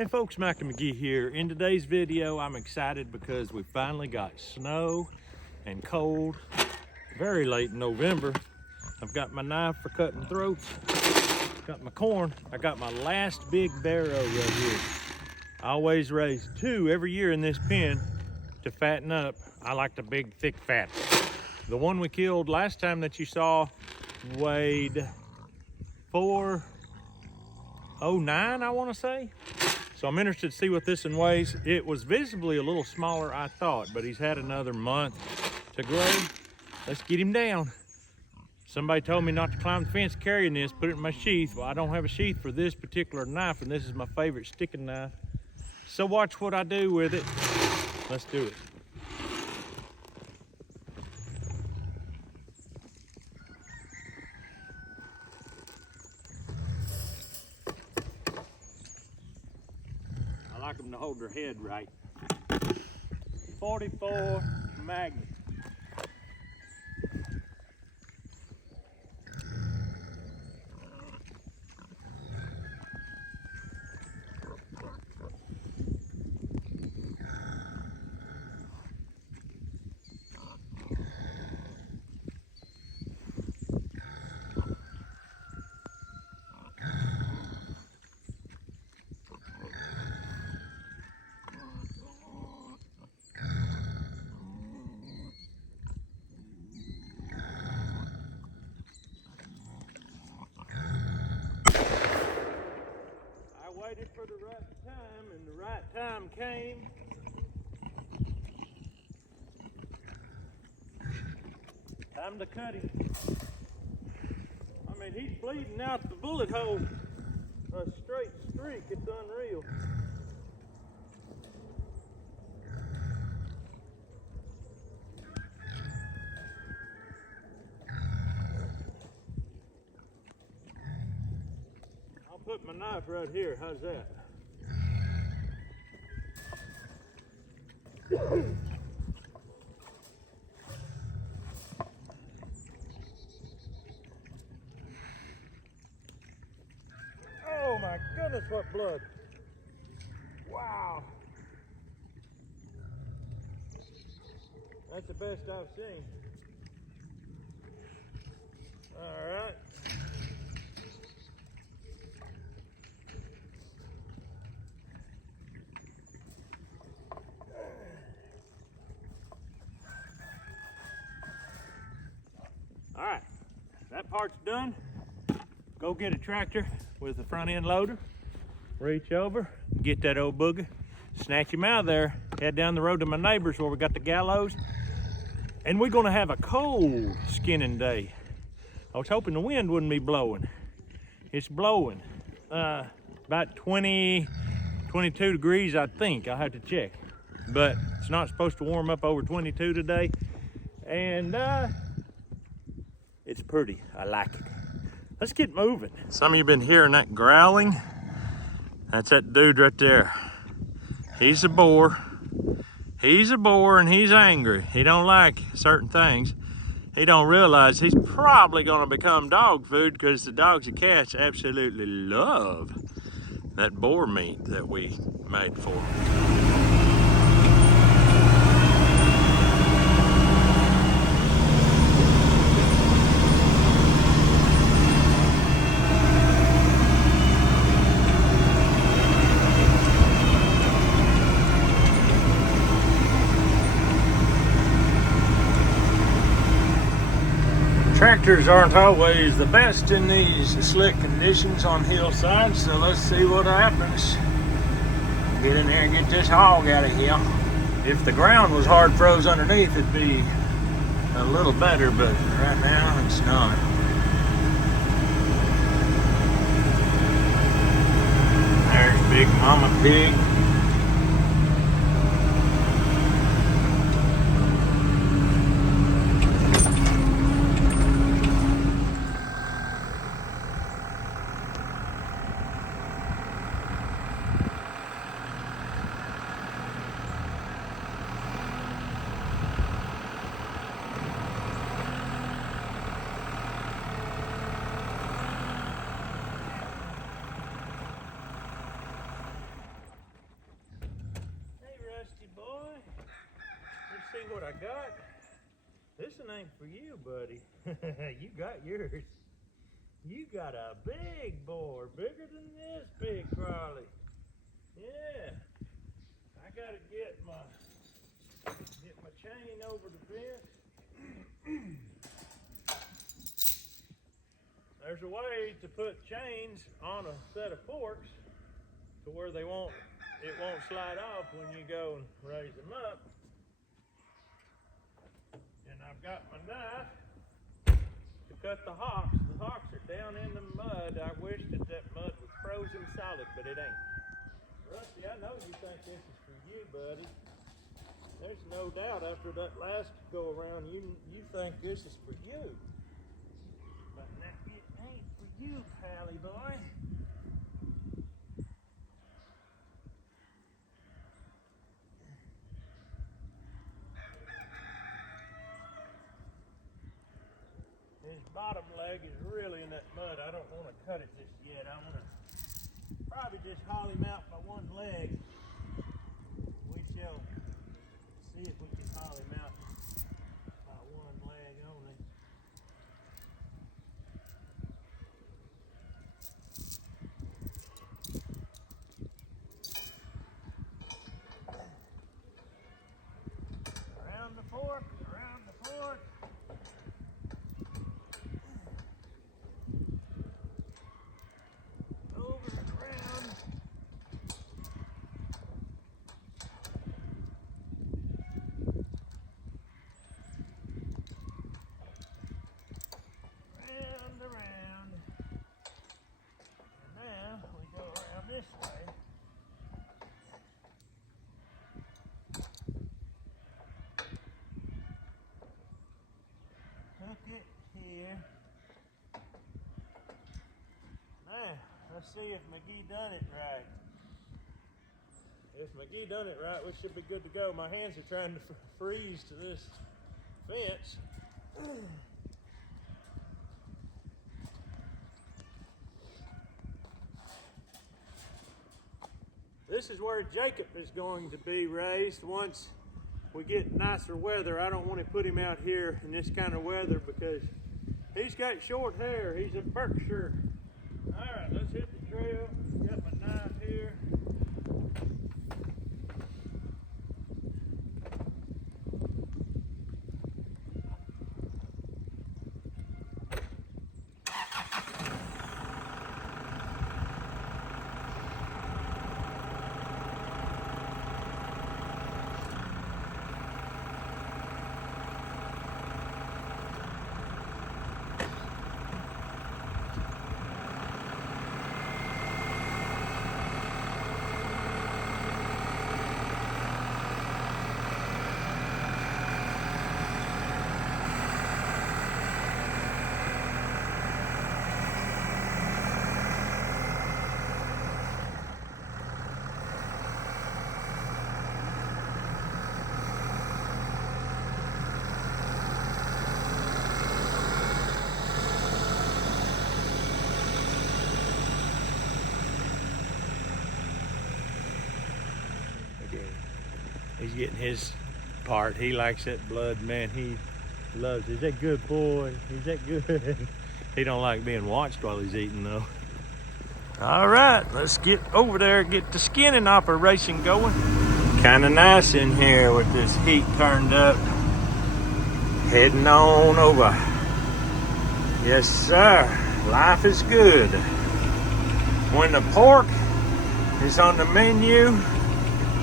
Hey folks, Mackie McGee here. In today's video, I'm excited because we finally got snow and cold very late in November. I've got my knife for cutting throats, got my corn, I got my last big barrow right here. I always raise 2 every year in this pen to fatten up. I like the big, thick fat. The one we killed last time that you saw weighed 409, I want to say. So I'm interested to see what this one weighs. It was visibly a little smaller, I thought, but he's had another month to grow. Let's get him down. Somebody told me not to climb the fence carrying this, put it in my sheath. Well, I don't have a sheath for this particular knife, and this is my favorite sticking knife. So watch what I do with it. Let's do it. I like them to hold their head right. 44 Magnum. Waited for the right time, and the right time came. Time to cut him. I mean, he's bleeding out the bullet hole a straight streak. It's unreal. Put my knife right here. How's that? Oh my goodness, what blood. Wow. That's the best I've seen. All right. All right, that part's done. Go get a tractor with a front end loader, reach over, get that old booger, snatch him out of there, head down the road to my neighbor's where we got the Gallows, and we're gonna have a cold skinning day. I was hoping the wind wouldn't be blowing. It's blowing. About 20, 22 degrees, I think. I'll have to check. But it's not supposed to warm up over 22 today. And it's pretty. I like it. Let's get moving. Some of you have been hearing that growling. That's that dude right there. He's a boar. He's a boar and he's angry. He don't like certain things. He don't realize he's probably gonna become dog food because the dogs and cats absolutely love that boar meat that we made for them. Tractors aren't always the best in these slick conditions on hillsides, so let's see what happens. Get in there and get this hog out of here. If the ground was hard froze underneath, it'd be a little better, but right now it's not. There's Big Mama Pig. what I got? This one ain't for you, buddy. You got yours. You got a big board, bigger than this big crawly. Yeah. I gotta get my chain over the fence. There's a way to put chains on a set of forks to where it won't slide off when you go and raise them up. And I've got my knife to cut the hocks. The hocks are down in the mud. I wish that mud was frozen solid, but it ain't. Rusty, I know you think this is for you, buddy. There's no doubt after that last go around, you think this is for you. But that it ain't for you, Pally boy. His bottom leg is really in that mud. I don't want to cut it just yet. I want to probably just haul him out by one leg. We shall see if we can haul him out by one leg only. Around the fork, around the fork. Over and around. Round, around. And now we go around this way. Hook it here. Now, let's see if McGee done it right. If McGee done it right, we should be good to go. My hands are trying to freeze to this fence. This is where Jacob is going to be raised once we get nicer weather. I don't want to put him out here in this kind of weather because he's got short hair. He's a Berkshire. All right, let's hit the trail. Got my knife here. He's getting his part. He likes that blood, man. He loves it. He's that good boy. He's that good. He don't like being watched while he's eating, though. All right, let's get over there and get the skinning operation going. Kind of nice in here with this heat turned up. Heading on over. Yes, sir. Life is good. When the pork is on the menu,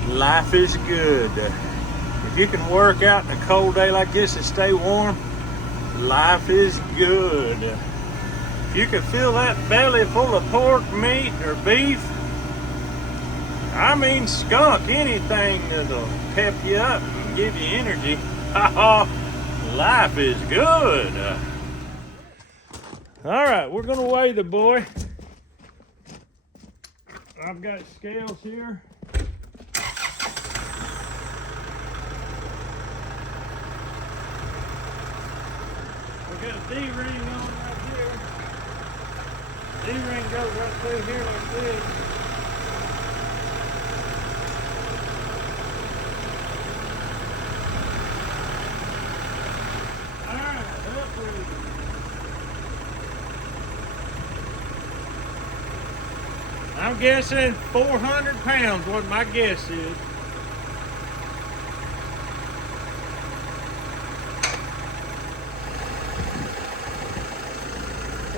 life is good. If you can work out in a cold day like this and stay warm, life is good. If you can fill that belly full of pork, meat, or beef, I mean skunk, anything that'll pep you up and give you energy, life is good. All right, we're gonna weigh the boy. I've got scales here. Got a D-ring on right here. D-ring goes right through here like this. I'm guessing 400 pounds, what my guess is.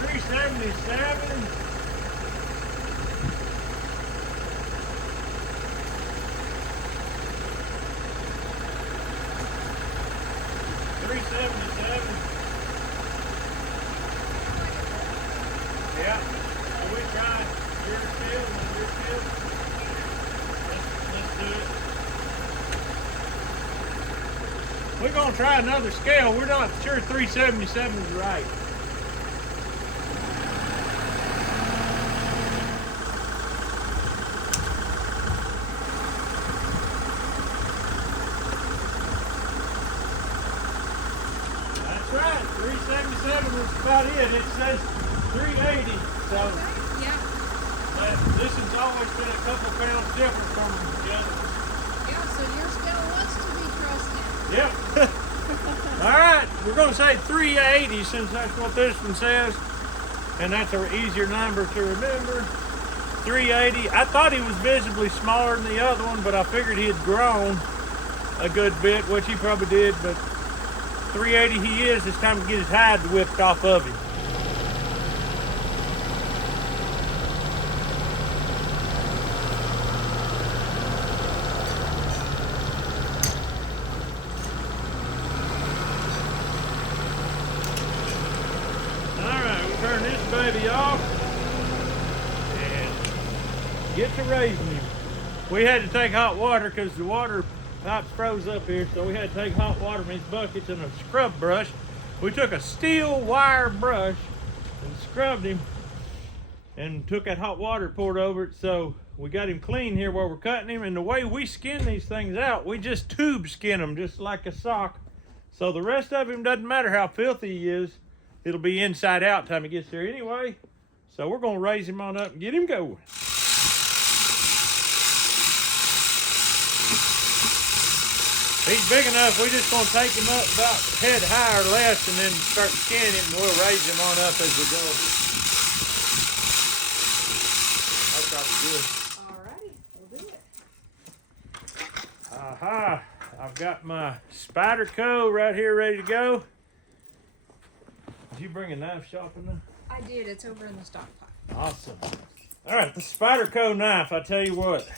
$377. Yeah. So we tried your field and your field. Let's do it. We're gonna try another scale. We're not sure 377 is right. That's right, 377 was about it. It says 380, so Yeah. this has always been a couple pounds different from the other one. Yeah, so your scale wants to be trusted. Yep. All right, we're going to say 380 since that's what this one says, and that's an easier number to remember. 380. I thought he was visibly smaller than the other one, but I figured he had grown a good bit, which he probably did, but 380 he is. It's time to get his hide whipped off of him. Turn this baby off and get to raising him. We had to take hot water because the water pipes froze up here, so we had to take hot water from these buckets and a scrub brush. We took a steel wire brush and scrubbed him and took that hot water, poured over it, so we got him clean here where we're cutting him. And the way we skin these things out, we just tube skin them just like a sock. So the rest of him doesn't matter how filthy he is. It'll be inside out time he gets there anyway. So we're gonna raise him on up and get him going. He's big enough, we just gonna take him up about head high or less and then start skinning him, and we'll raise him on up as we go. That's probably good. Alrighty, we'll do it. Aha, I've got my Spyderco right here ready to go. Did you bring a knife sharpener? I did, it's over in the stock pot. Awesome. All right, the Spyderco knife, I tell you what.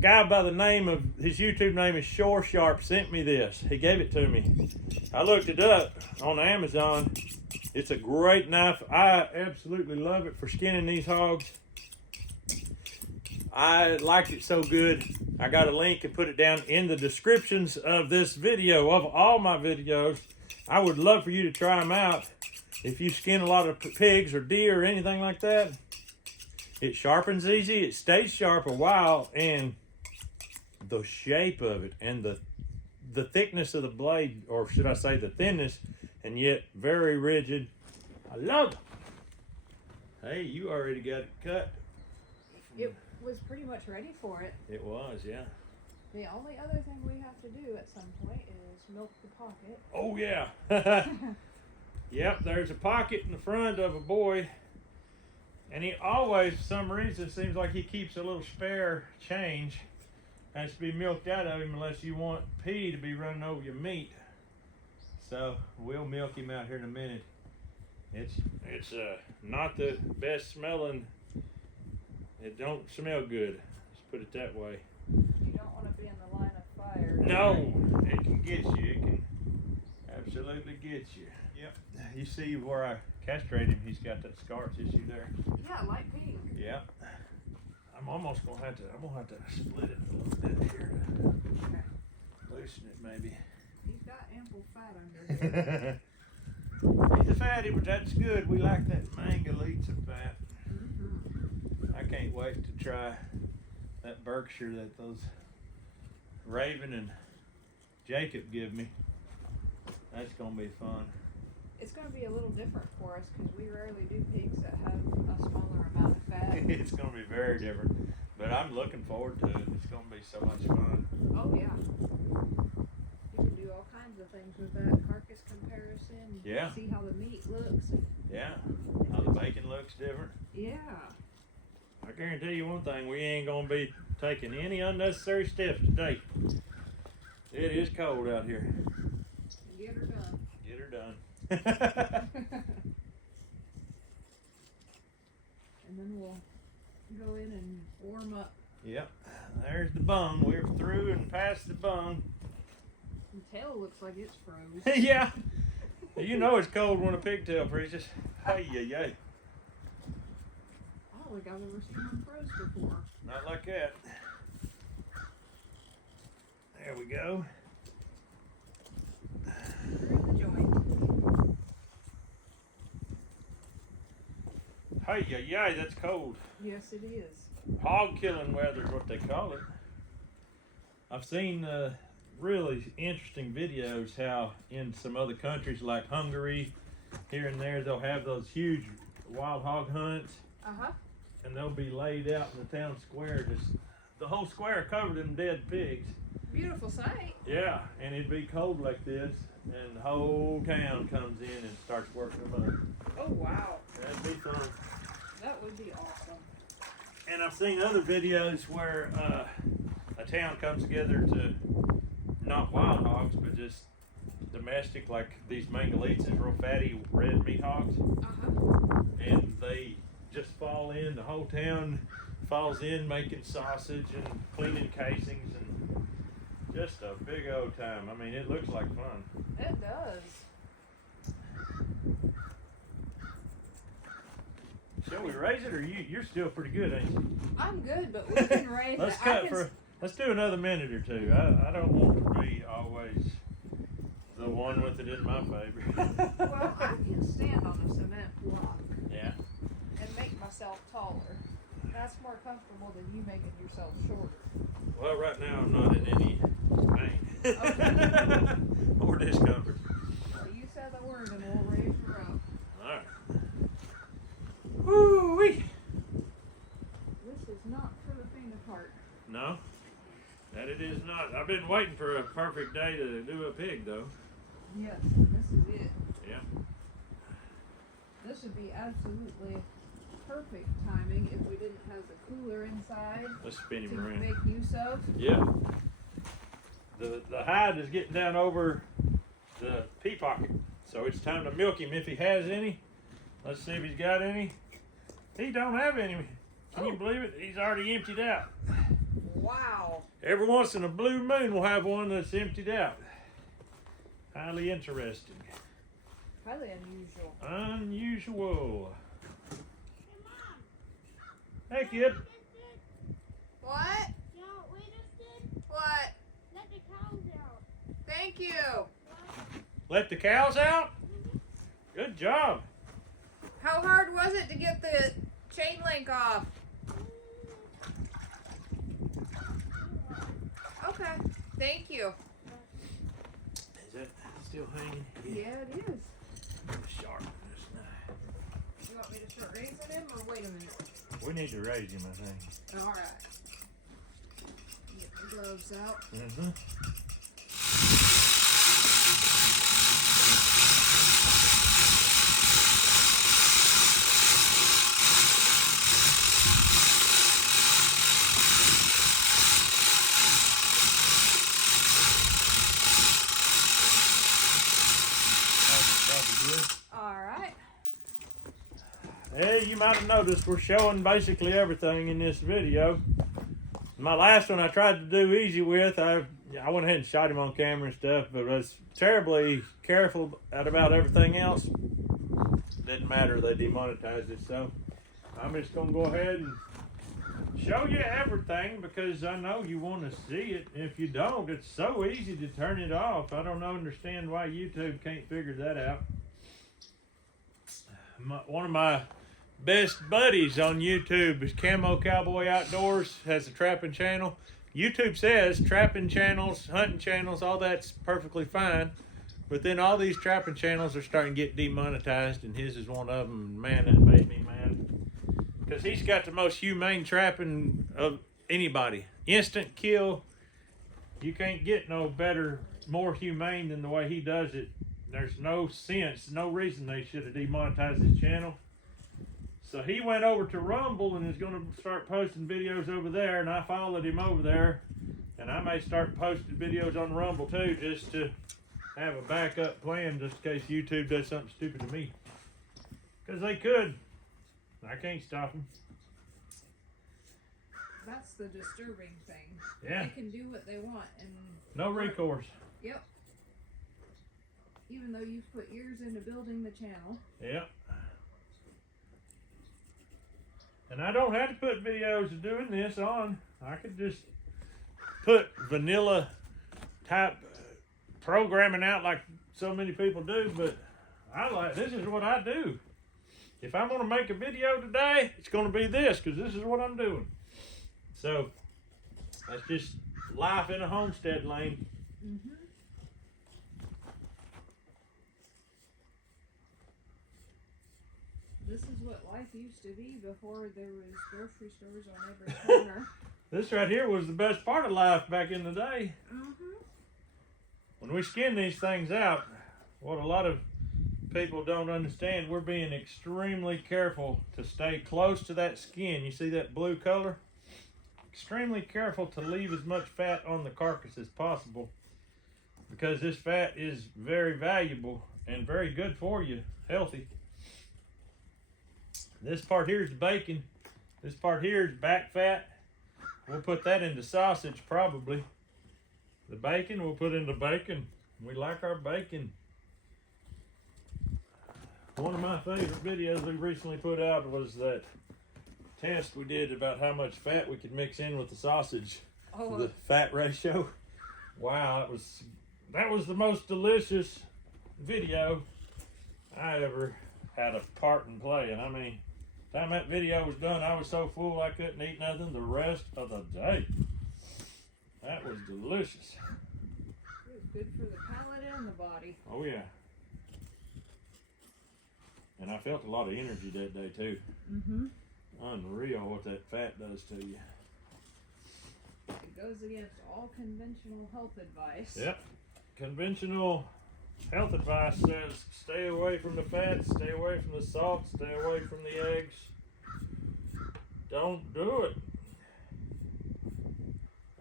Guy by the name of, his YouTube name is Shore Sharp, sent me this. He gave it to me. I looked it up on Amazon. It's a great knife. I absolutely love it for skinning these hogs. I liked it so good. I got a link and put it down in the descriptions of this video, of all my videos. I would love for you to try them out. If you skin a lot of pigs or deer or anything like that, it sharpens easy, it stays sharp a while, and the shape of it and the thickness of the blade, or should I say the thinness, and yet very rigid. I love it. Hey, you already got it cut. It was pretty much ready for it. It was, yeah. The only other thing we have to do at some point is milk the pocket. Oh, yeah. Yep, there's a pocket in the front of a boy, and he always, for some reason, seems like he keeps a little spare change. Has to be milked out of him unless you want pee to be running over your meat. So we'll milk him out here in a minute. It's not the best smelling. It don't smell good. Let's put it that way. You don't want to be in the line of fire. No, it can get you. It can absolutely get you. Yep. You see where I castrated him, he's got that scar tissue there. Yeah, light pink. Yeah. I'm almost gonna have to split it a little bit here to loosen it maybe. He's got ample fat under there. He's a fatty, but that's good. We like that mango eats of fat. I can't wait to try that Berkshire that those Raven and Jacob give me. That's gonna be fun. It's going to be a little different for us because we rarely do pigs that have a smaller amount of fat. It's gonna be very different, but I'm looking forward to it. It's gonna be so much fun. Oh yeah. You can do all kinds of things with that carcass comparison. Yeah. See how the meat looks. Yeah. How the bacon looks different. Yeah. I guarantee you one thing, we ain't gonna be taking any unnecessary steps today. It is cold out here. Get her done. Get her done. And then we'll go in and warm up. Yep, there's the bung. We're through and past the bung. The tail looks like it's froze. Yeah, you know it's cold when a pigtail freezes. Hey, yeah. I don't think I've ever seen one froze before. Not like that. There we go. Through the joint. Hey, yeah, that's cold. Yes, it is. Hog killing weather is what they call it. I've seen really interesting videos how in some other countries like Hungary, here and there, they'll have those huge wild hog hunts. Uh-huh. And they'll be laid out in the town square, just the whole square covered in dead pigs. Beautiful sight. Yeah, and it'd be cold like this, and the whole town comes in and starts working them up. Oh, wow. That'd be fun. That would be awesome. And I've seen other videos where a town comes together to, not wild hogs, but just domestic, like these Mangalitas, real fatty red meat hogs. Uh-huh. And they just fall in, the whole town falls in making sausage and cleaning casings, and just a big old time. I mean, it looks like fun. It does. Shall we raise it, or you're still pretty good, ain't you? I'm good, but we can raise Let's it. cut for. Let's do another minute or two. I don't want to be always the one with it in my favor. Well, I can stand on a cement block Yeah. and make myself taller. That's more comfortable than you making yourself shorter. Well, right now I'm not in any pain or discomfort. Well, you said the word and we'll raise her up. All right. Woo-wee. This is not for the faint of heart. No, that it is not. I've been waiting for a perfect day to do a pig, though. Yes, and this is it. Yeah. This would be absolutely perfect timing if we didn't have the cooler inside Let's spin him to around. make use of. Yeah. The hide is getting down over the pea pocket, so it's time to milk him if he has any. Let's see if he's got any. He don't have any. Can you believe it? He's already emptied out. Wow. Every once in a blue moon we'll have one that's emptied out. Highly interesting. Highly unusual. Unusual. Hey, kid. What? You know what we just did? What? Let the cows out. Thank you. Let the cows out? Good job. How hard was it to get the chain link off? Okay. Thank you. Is that still hanging? Yeah, it is. Sharp this knife. You want me to start raising him or wait a minute? We need to raise him, I think. All right. Get the gloves out. Mm-hmm. All right. Hey, you might have noticed we're showing basically everything in this video. My last one I tried to do easy with, I went ahead and shot him on camera and stuff, but was terribly careful about everything else. Didn't matter, they demonetized it, so I'm just gonna go ahead and show you everything because I know you want to see it. If you don't, it's so easy to turn it off. I don't understand why YouTube can't figure that out. One of my best buddies on YouTube is Camo Cowboy Outdoors, has a trapping channel. YouTube says trapping channels, hunting channels, all that's perfectly fine. But then all these trapping channels are starting to get demonetized, and his is one of them. Man, that made me mad. Because he's got the most humane trapping of anybody. Instant kill. You can't get no better, more humane than the way he does it. There's no sense, no reason they should have demonetized his channel. So he went over to Rumble and is going to start posting videos over there, and I followed him over there. And I may start posting videos on Rumble too, just to have a backup plan, just in case YouTube does something stupid to me. Because they could. I can't stop them. That's the disturbing thing. Yeah. They can do what they want and No recourse. Yep. Even though you've put years into building the channel. Yep. And I don't have to put videos of doing this on. I could just put vanilla type programming out like so many people do, but this is what I do. If I'm going to make a video today, it's going to be this, because this is what I'm doing. So, that's just life in a homestead lane. Mm-hmm. This is what life used to be before there was grocery stores on every corner. This right here was the best part of life back in the day. Mm-hmm. When we skin these things out, what a lot of people don't understand, we're being extremely careful to stay close to that skin. You see that blue color? Extremely careful to leave as much fat on the carcass as possible, because this fat is very valuable and very good for you, healthy. This part here is bacon. This part here is back fat. We'll put that into sausage probably. The bacon we'll put into bacon. We like our bacon. One of my favorite videos we recently put out was that test we did about how much fat we could mix in with the sausage. Oh. The fat ratio. Wow, that was the most delicious video I ever had a part in play. And I mean, the time that video was done, I was so full I couldn't eat nothing the rest of the day. That was delicious. It was good for the palate and the body. Oh yeah. And I felt a lot of energy that day too. Mm-hmm. Unreal what that fat does to you. It goes against all conventional health advice. Yep. Conventional health advice says stay away from the fat, stay away from the salt, stay away from the eggs. Don't do it.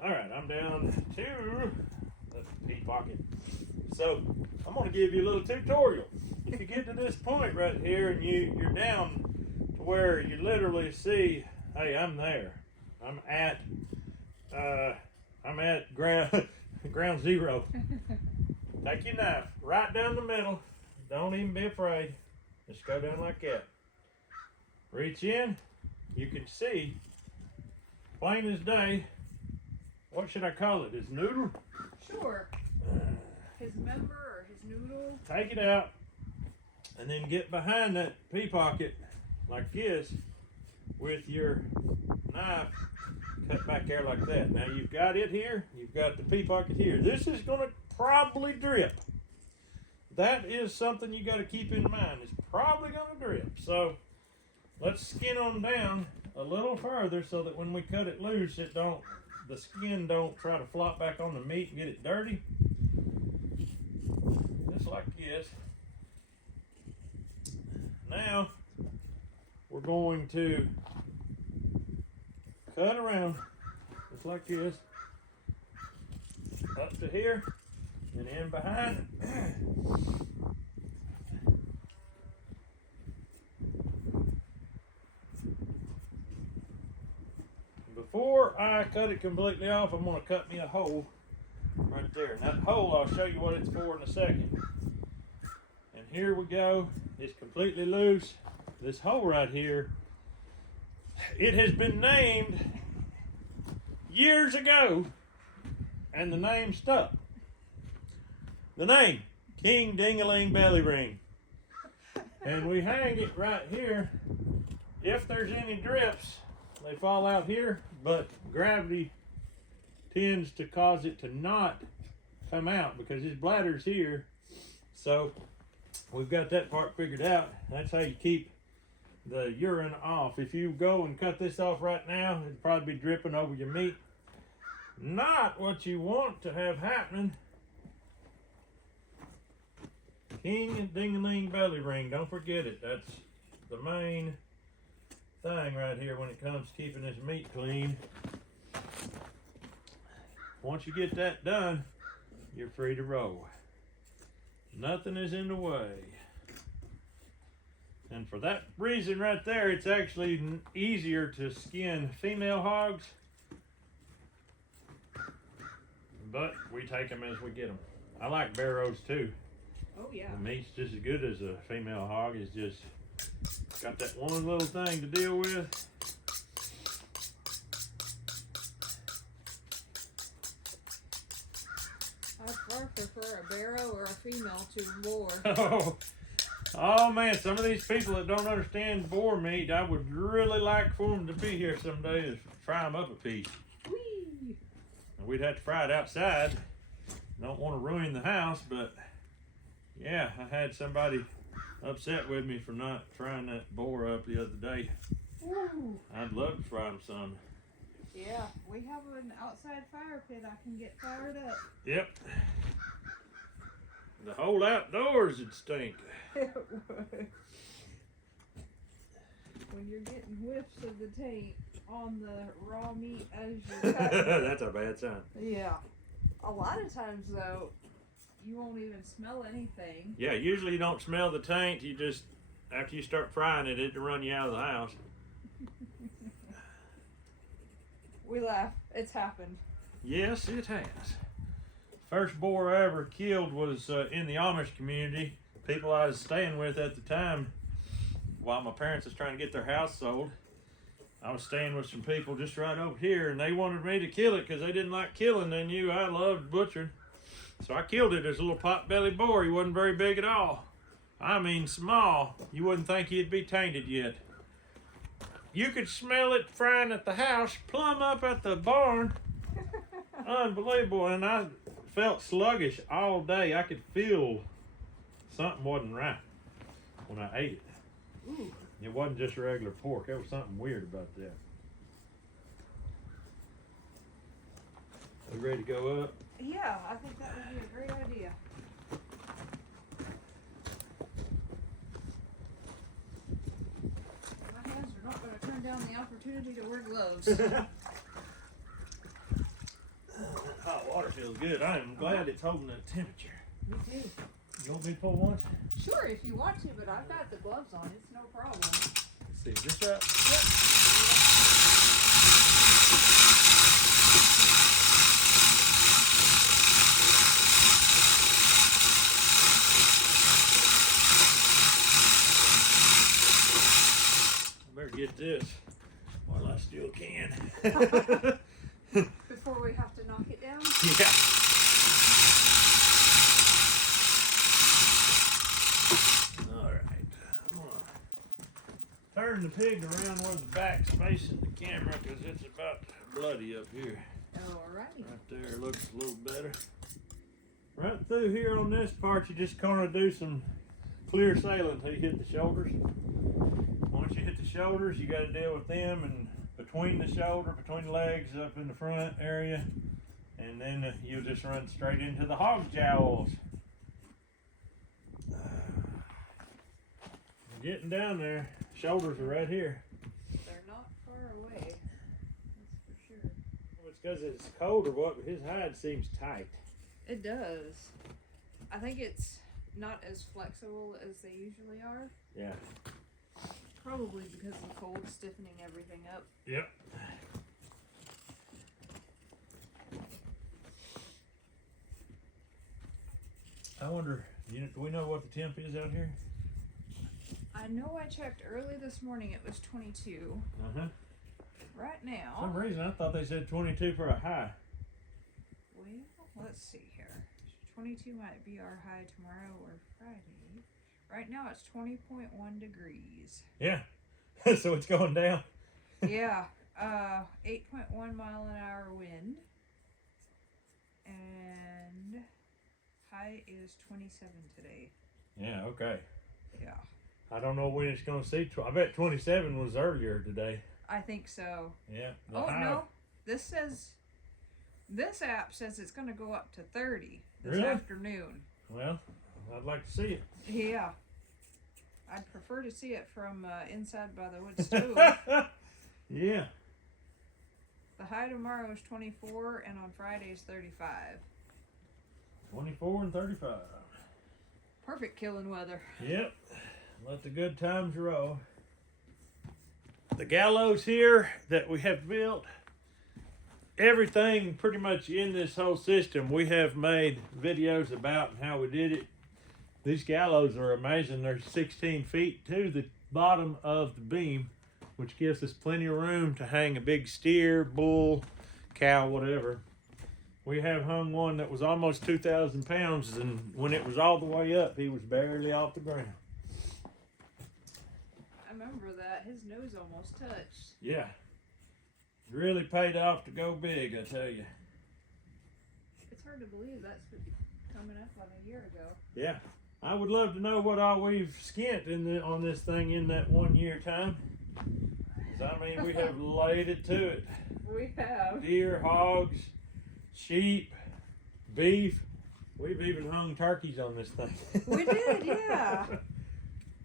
Alright, I'm down to the pea pocket. So, I'm going to give you a little tutorial. If you get to this point right here and you're down to where you literally see, hey, I'm there. I'm at ground zero. Take your knife right down the middle. Don't even be afraid. Just go down like that. Reach in. You can see, plain as day, what should I call it? His noodle? Sure. His member or his noodle. Take it out and then get behind that pea pocket like this with your knife. Cut back there like that. Now you've got it here. You've got the pea pocket here. This is going to probably drip. That is something you got to keep in mind. It's probably going to drip. So let's skin on down a little further so that when we cut it loose, the skin don't try to flop back on the meat and get it dirty. Just like this. Now we're going to cut around just like this, up to here and in behind. Before I cut it completely off, I'm going to cut me a hole right there. And that hole, I'll show you what it's for in a second. And here we go. It's completely loose. This hole right here, it has been named years ago, and the name stuck. The name, King Ding-a-ling Belly Ring. And we hang it right here. If there's any drips, they fall out here, but gravity tends to cause it to not come out because his bladder's here. So we've got that part figured out. That's how you keep the urine off. If you go and cut this off right now, it'd probably be dripping over your meat. Not what you want to have happening. King Ding-a-ling Belly Ring, don't forget it. That's the main thing right here when it comes to keeping this meat clean. Once you get that done, you're free to roll. Nothing is in the way. And for that reason right there, it's actually easier to skin female hogs. But we take them as we get them. I like barrows too. Oh yeah. The meat's just as good as a female hog. It's just got that one little thing to deal with. I far prefer a barrow or a female to boar. Oh man, some of these people that don't understand boar meat, I would really like for them to be here someday to fry them up a piece. Whee! We'd have to fry it outside. Don't want to ruin the house, but yeah, I had somebody upset with me for not frying that boar up the other day. Ooh. I'd love to fry them some. Yeah, we have an outside fire pit I can get fired up. Yep. The whole outdoors would stink. It would. When you're getting whiffs of the taint on the raw meat as you're cutting. That's a bad sign. Yeah. A lot of times though, you won't even smell anything. Yeah, usually you don't smell the taint. You just, after you start frying it, it'll run you out of the house. We laugh. It's happened. Yes, it has. First boar I ever killed was in the Amish community. People I was staying with at the time, while my parents was trying to get their house sold. I was staying with some people just right over here, and they wanted me to kill it because they didn't like killing. They knew I loved butchering. So I killed it as a little pot-bellied boar. He wasn't very big at all. I mean small. You wouldn't think he'd be tainted yet. You could smell it frying at the house, plumb up at the barn. Unbelievable. And I felt sluggish all day. I could feel something wasn't right when I ate it. Ooh. It wasn't just regular pork. There was something weird about that. We ready to go up? Yeah, I think that would be a great idea. My hands are not going to turn down the opportunity to wear gloves. Hot water feels good. I am glad it's holding that temperature. Me too. You want me to pull one? Sure, if you want to, but I've got the gloves on. It's no problem. Let's see, is this up? I better get this while I still can. Before we have to knock it down? Yeah. Turn the pig around where the back's facing the camera because it's about bloody up here. Alrighty. Right there looks a little better. Right through here on this part, you just kind of do some clear sailing until you hit the shoulders. Once you hit the shoulders, you got to deal with them and between the shoulder, between the legs, up in the front area, and then you'll just run straight into the hog jowls. Getting down there. Shoulders are right here. They're not far away. That's for sure. It's because it's cold or what, but his hide seems tight. It does. I think it's not as flexible as they usually are. Yeah. Probably because of the cold stiffening everything up. Yep. I wonder, do we know what the temp is out here? I know I checked early this morning, it was 22. Uh-huh. Right For now, some reason, I thought they said 22 for a high. well, let's see here. 22 might be our high tomorrow or Friday. Right now it's 20.1 degrees. Yeah. So it's going down. Yeah. 8.1 mile an hour wind. And high is 27 today. Yeah, okay. Yeah. I don't know when it's going to see. I bet 27 was earlier today. I think so. Yeah. the Oh high- no. This app says it's going to go up to 30 this Really? afternoon. Well, I'd like to see it. Yeah. I'd prefer to see it from inside by the wood stove. Yeah. The high tomorrow is 24, and on Friday is 35. 24 and 35. Perfect killing weather. Yep. Let the good times roll. The gallows here that we have built, everything pretty much in this whole system we have made videos about and how we did it. These gallows are amazing. They're 16 feet to the bottom of the beam, which gives us plenty of room to hang a big steer, bull, cow, whatever. We have hung one that was almost 2,000 pounds, and when it was all the way up, he was barely off the ground. I remember that. His nose almost touched. Yeah. Really paid off to go big, I tell you. It's hard to believe that's coming up on a year ago. Yeah. I would love to know what all we've skint on this thing in that 1 year time. 'Cause I mean, we have laid it to it. We have. Deer, hogs, sheep, beef. We've even hung turkeys on this thing. We did, yeah.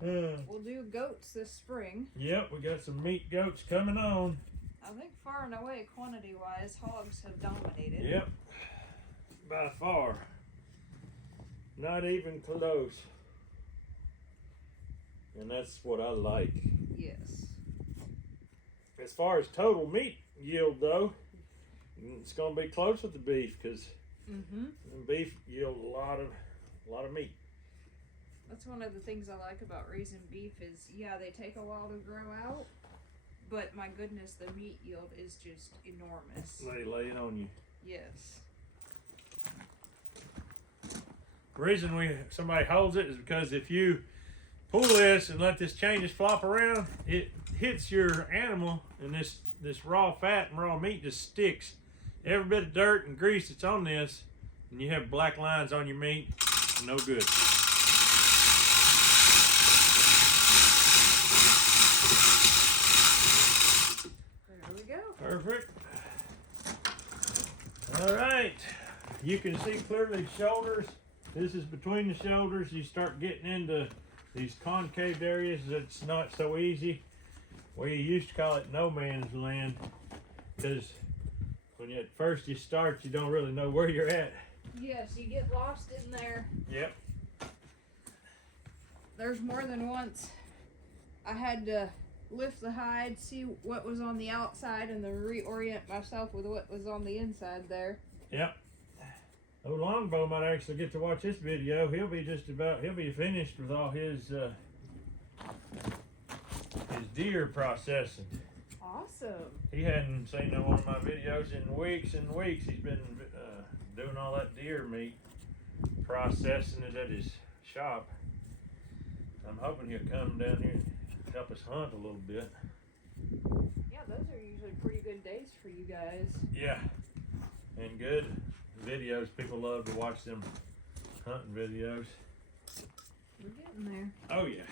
We'll do goats this spring. Yep, we got some meat goats coming on. I think far and away, quantity-wise, hogs have dominated. Yep, by far. Not even close. And that's what I like. Yes. As far as total meat yield, though, it's going to be close with the beef because beef yield a lot of meat. That's one of the things I like about raising beef is, yeah, they take a while to grow out, but my goodness, the meat yield is just enormous. They lay it on you. Yes. The reason somebody holds it is because if you pull this and let this chain just flop around, it hits your animal, and this raw fat and raw meat just sticks. Every bit of dirt and grease that's on this, and you have black lines on your meat, no good. There we go. Perfect. All right. You can see clearly shoulders. This is between the shoulders. You start getting into these concave areas that's not so easy. We used to call it no man's land because when at first you start, you don't really know where you're at. Yes, you get lost in there. Yep. There's more than once I had to lift the hide, see what was on the outside, and then reorient myself with what was on the inside there. Yep. Oh, Longbow might actually get to watch this video. He'll be finished with all his deer processing. Awesome. He hadn't seen no one of my videos in weeks and weeks. He's been doing all that deer meat, processing it at his shop. I'm hoping he'll come down here and help us hunt a little bit. Yeah, those are usually pretty good days for you guys. Yeah, and good videos. People love to watch them hunting videos. We're getting there. Oh yeah.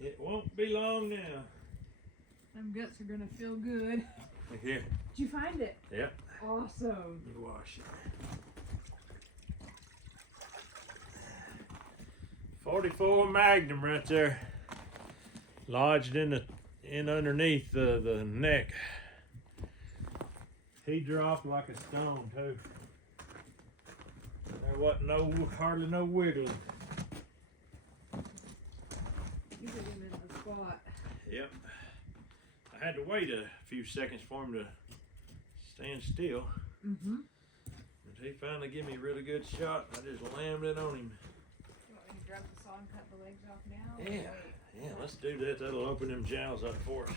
It won't be long now. Them guts are gonna feel good. Look here. Did you find it? Yep. Awesome. Let me wash it. 44 Magnum right there, lodged in underneath the neck. He dropped like a stone too. There wasn't hardly no wiggling. You put him in the spot. Yep. I had to wait a few seconds for him to stand still. Mm-hmm. But he finally gave me a really good shot. I just lammed it on him. You want me to grab the saw and cut the legs off now? Yeah. Yeah, let's do that. That'll open them jowls up for us.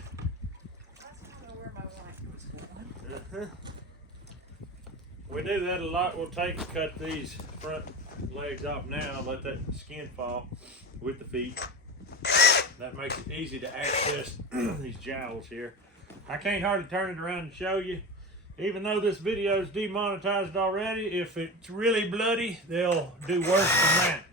That's kind of where my mind was going. We do that a lot. We'll cut these front legs off now, let that skin fall with the feet. That makes it easy to access these jowls here. I can't hardly turn it around and show you. Even though this video is demonetized already, if it's really bloody, they'll do worse than that.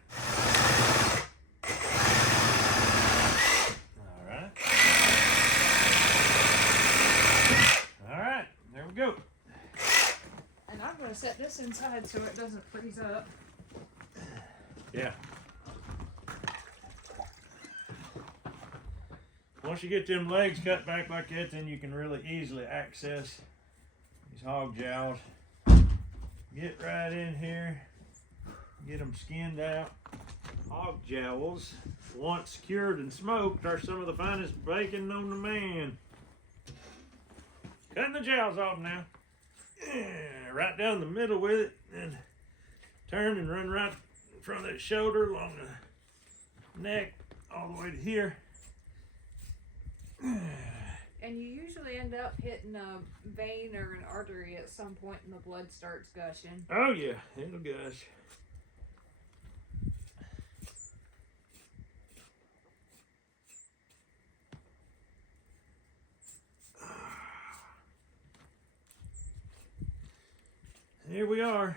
All right, there we go. And I'm going to set this inside so it doesn't freeze up. Yeah. Once you get them legs cut back like that, then you can really easily access these hog jowls. Get right in here, get them skinned out. Hog jowls, once cured and smoked, are some of the finest bacon known to man. Cutting the jowls off now. Right down the middle with it, and turn and run right in front of that shoulder along the neck all the way to here. And you usually end up hitting a vein or an artery at some point and the blood starts gushing. Oh yeah, it'll gush. Here we are.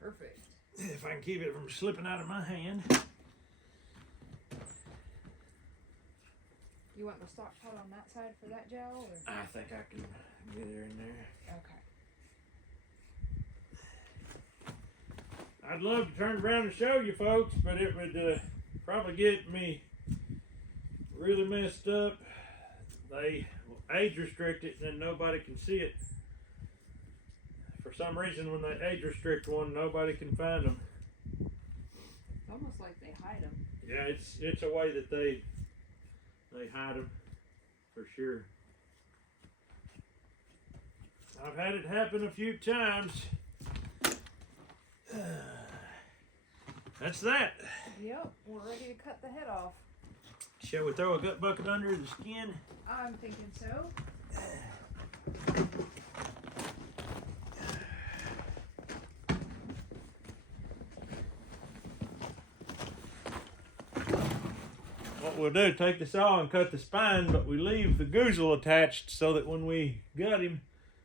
Perfect. If I can keep it from slipping out of my hand. You want the stock pot on that side for that jowl? Or? I think I can get her in there. Okay. I'd love to turn around and show you folks, but it would probably get me really messed up. They age restrict it and then nobody can see it. For some reason, when they age restrict one, nobody can find them. It's almost like they hide them. Yeah, it's a way that they hide them, for sure. I've had it happen a few times. That's that. Yep, we're ready to cut the head off. Shall we throw a gut bucket under the skin? I'm thinking so. What we'll do, take the saw and cut the spine, but we leave the goozle attached so that when we gut him,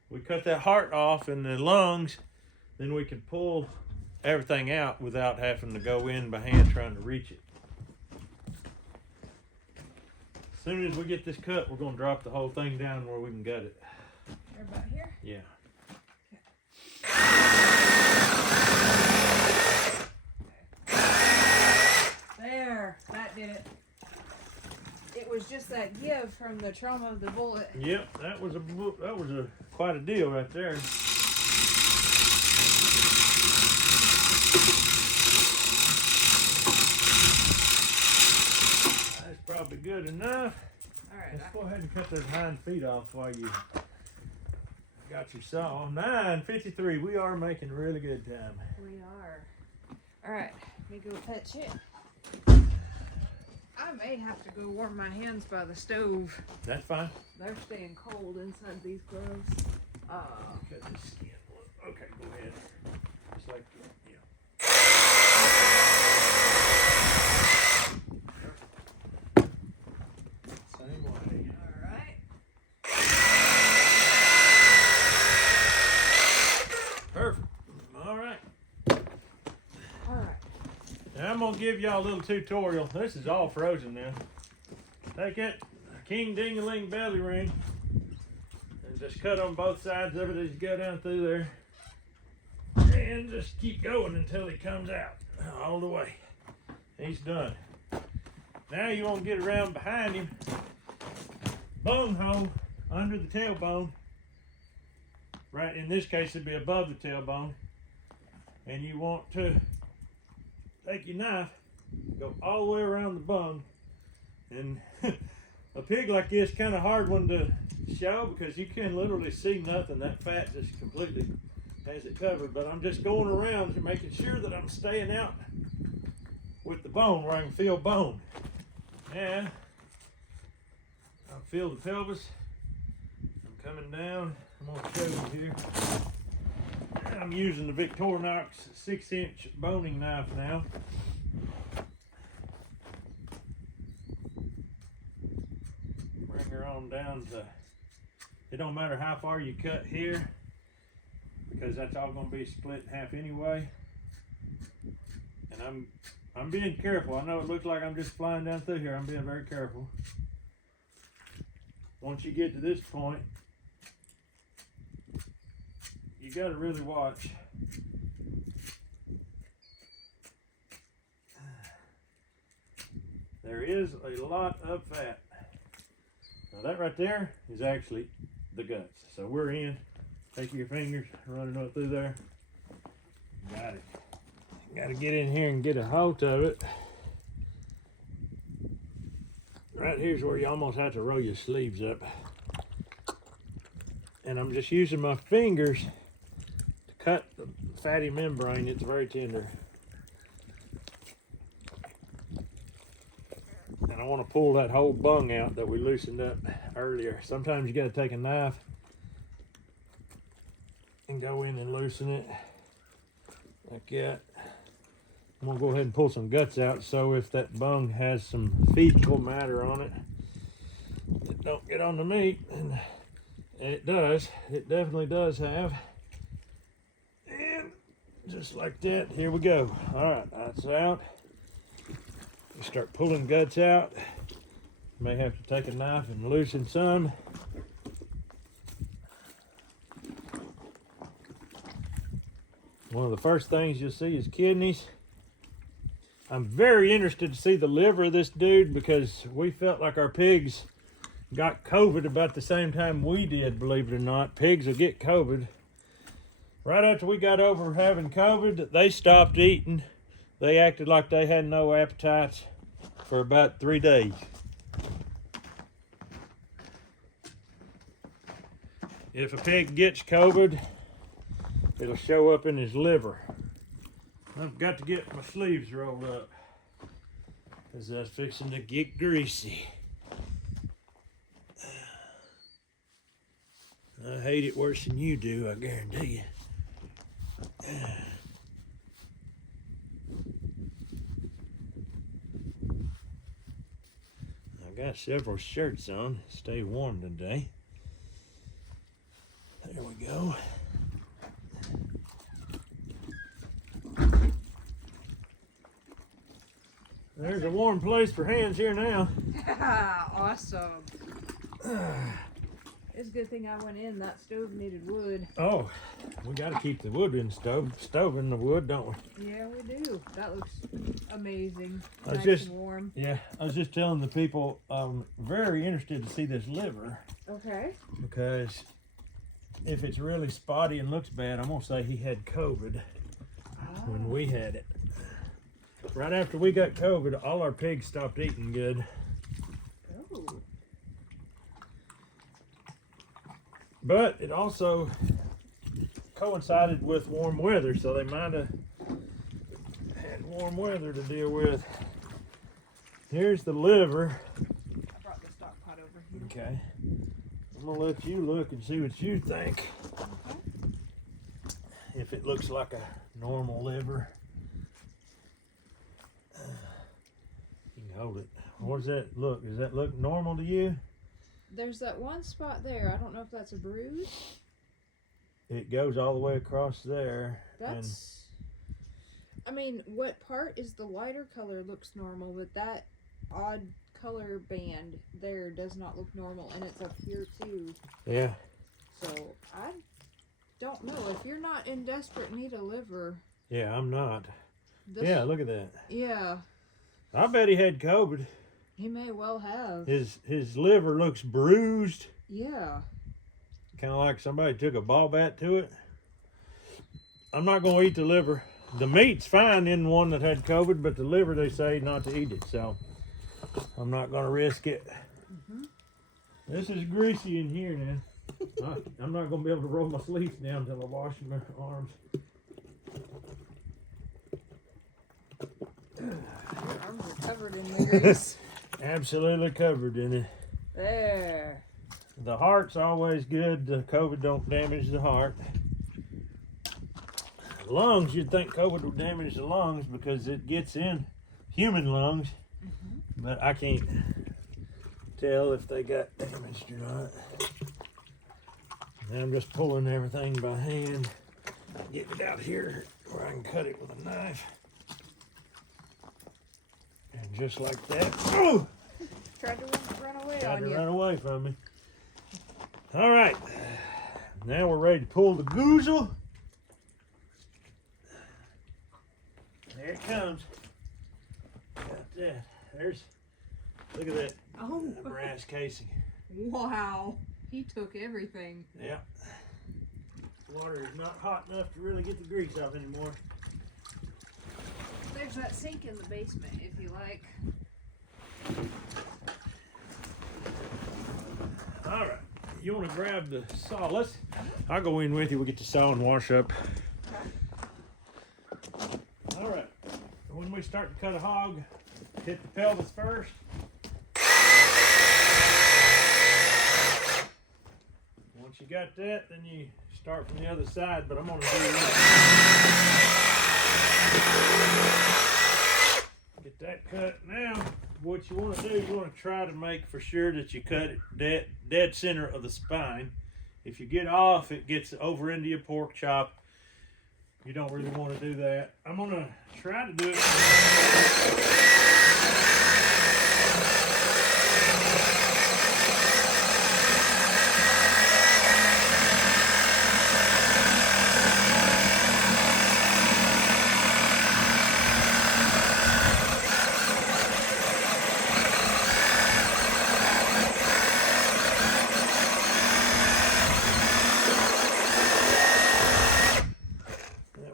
we cut that heart off and the lungs, then we can pull everything out without having to go in by hand trying to reach it. As soon as we get this cut, we're going to drop the whole thing down where we can gut it. You're about here? Yeah. There, that did it. It was just that give from the trauma of the bullet. Yep, that was quite a deal right there. That's probably good enough. All right. Let's go ahead and cut those hind feet off while you got your saw. 9:53. We are making really good time. We are. All right, let me go fetch it. I may have to go warm my hands by the stove. That's fine. They're staying cold inside these gloves. Cut this skin. Okay, go ahead. Just like, yeah. Same way. All right. Perfect. All right. All right. Now I'm gonna give y'all a little tutorial. This is all frozen now. Take it, king ding-a-ling belly ring, and just cut on both sides of it as you go down through there. And just keep going until he comes out all the way. He's done. Now you want to get around behind him, bone hole under the tailbone. Right, in this case it'd be above the tailbone. And you want to take your knife, go all the way around the bone. And a pig like this, kind of hard one to show because you can literally see nothing. That fat just completely has it covered. But I'm just going around and making sure that I'm staying out with the bone where I can feel bone. Yeah, I feel the pelvis. I'm coming down. I'm going to show you here. I'm using the Victorinox 6-inch boning knife now. Bring her on down to, it don't matter how far you cut here because that's all going to be split in half anyway. And I'm being careful. I know it looks like I'm just flying down through here. I'm being very careful. Once you get to this point, you got to really watch. there is a lot of fat. Now that right there is actually the guts. So we're in. Take your fingers, running up through there. Got it. Got to get in here and get a hold of it. Right here's where you almost have to roll your sleeves up. And I'm just using my fingers to cut the fatty membrane. It's very tender. And I want to pull that whole bung out that we loosened up earlier. Sometimes you got to take a knife and go in and loosen it like that. I'm gonna go ahead and pull some guts out, so if that bung has some fecal matter on it, it don't get on the meat. And it does. It definitely does have. And just like that, here we go. All right, that's out. You start pulling guts out. You may have to take a knife and loosen some. One of the first things you'll see is kidneys. I'm very interested to see the liver of this dude because we felt like our pigs got COVID about the same time we did, believe it or not. Pigs will get COVID. Right after we got over having COVID, they stopped eating. They acted like they had no appetites for about 3 days. If a pig gets COVID, it'll show up in his liver. I've got to get my sleeves rolled up because that's fixing to get greasy. I hate it worse than you do, I guarantee you. I've got several shirts on. Stay warm today. There we go. There's a warm place for hands here now. Awesome. It's a good thing I went in. That stove needed wood. Oh, we got to keep the wood in the stove in the wood, don't we? Yeah, we do. That looks amazing. I was Nice just- and warm. Yeah, I was just telling the people I'm very interested to see this liver Okay. because if it's really spotty and looks bad, I'm gonna say he had COVID when we had it. Right after we got COVID, all our pigs stopped eating good. Oh. But it also coincided with warm weather, so they might have had warm weather to deal with. Here's the liver. I brought the stock pot over here. Okay. I'm gonna let you look and see what you think. Okay. If it looks like a normal liver. You can hold it. What does that look? Does that look normal to you? There's that one spot there. I don't know if that's a bruise. It goes all the way across there. That's. I mean, what part is the lighter color looks normal, but that odd color band there does not look normal, and it's up here too. Yeah. So I don't know if you're not in desperate need of liver. Yeah, I'm not. This, Yeah, look at that. Yeah, I bet he had COVID. he may well have. His liver looks bruised. Yeah. Kind of like somebody took a ball bat to it. I'm not going to eat the liver. The meat's fine in the one that had COVID, but the liver, they say not to eat it. So I'm not going to risk it. Mm-hmm. This is greasy in here now. I'm not going to be able to roll my sleeves down until I wash my arms. Your arms are covered in grease. Absolutely covered in it. There. The heart's always good. The COVID don't damage the heart. Lungs, you'd think COVID would damage the lungs because it gets in human lungs. Mm-hmm. But I can't tell if they got damaged or not. And I'm just pulling everything by hand. Get it out here where I can cut it with a knife. And just like that. Oh! Tried to run away Tried on to you. run away from me. All right. Now we're ready to pull the goozle. There it comes. Got that. Look at that Oh, brass casing. wow. He took everything. Yeah. Water is not hot enough to really get the grease off anymore. There's that sink in the basement if you like. All right. You want to grab the saw? I'll go in with you. We'll get the saw and wash up. All right. When we start to cut a hog, hit the pelvis first. Once you got that, then you start from the other side, but I'm going to do that. Get that cut. Now, what you want to do, you want to try to make for sure that you cut it dead center of the spine. If you get off, it gets over into your pork chop. You don't really want to do that. I'm going to try to do it.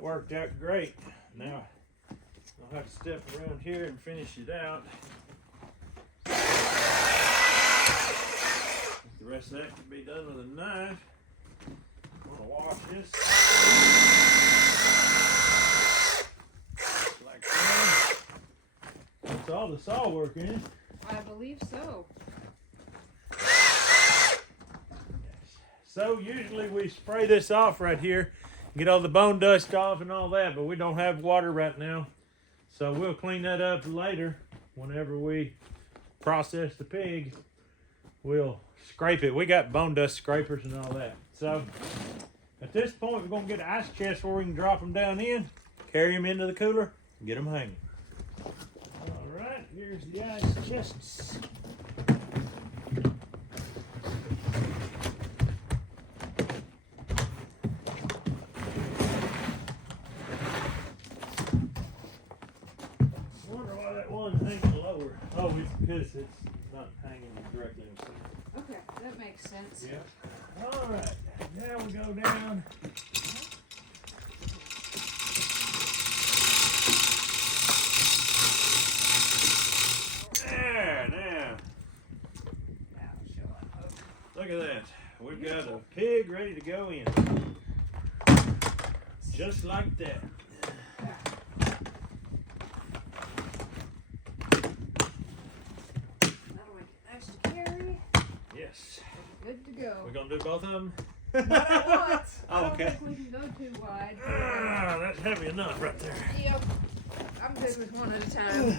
Worked out great. Now I'll have to step around here and finish it out. The rest of that can be done with a knife. I'm gonna wash this like that. That's all the saw work in. I believe so. So usually we spray this off right here, get all the bone dust off and all that, but we don't have water right now. So we'll clean that up later. Whenever we process the pig, we'll scrape it. We got bone dust scrapers and all that. So at this point, we're gonna get an ice chest where we can drop them down in, carry them into the cooler, and get them hanging. All right, here's the ice chests. Hanging lower. Oh, it's because it's not hanging directly in the center. Okay, that makes sense. Yeah. All right. Now we go down. There, now. Look at that. We've got a pig ready to go in. Just like that. Yes. Good to go. We're gonna do both of them? Not at once. Oh, I don't okay. think we can go too wide. Ah, that's heavy enough right there. Yep. I'm good with one at a time.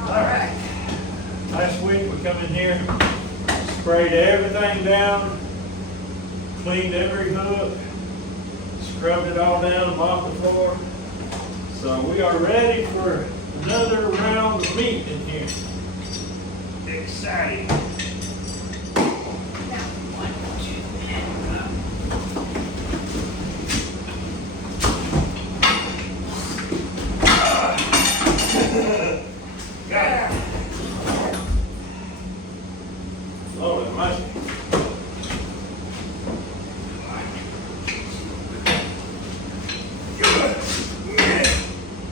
Alright. Last week we come in here, sprayed everything down, cleaned every hook, scrubbed it all down, mopped the floor. So we are ready for another round of meat in here. Exciting. Got it. Lord have mercy.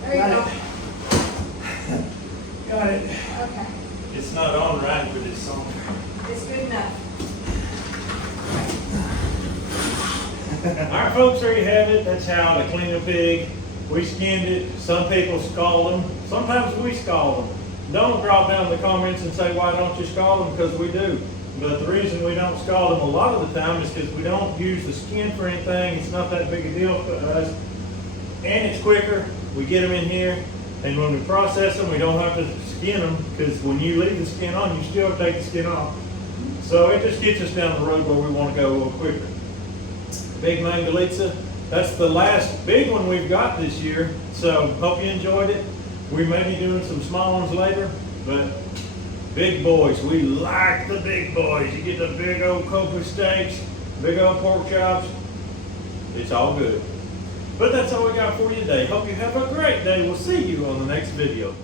There you go. Got it. Okay. It's not on right for this song. It's good enough. Alright folks, there you have it. That's how to clean a pig. We skinned it. Some people scald them. Sometimes we scald them. Don't drop down in the comments and say, why don't you scald them? Because we do. But the reason we don't scald them a lot of the time is because we don't use the skin for anything. It's not that big a deal for us. And it's quicker. We get them in here. And when we process them, we don't have to skin them, because when you leave the skin on, you still take the skin off. So it just gets us down the road where we want to go a little quicker. Big Mangalitsa, that's the last big one we've got this year. So hope you enjoyed it. We may be doing some small ones later, but big boys, we like the big boys. You get the big old copper steaks, big old pork chops. It's all good. But that's all we got for you today. Hope you have a great day. We'll see you on the next video.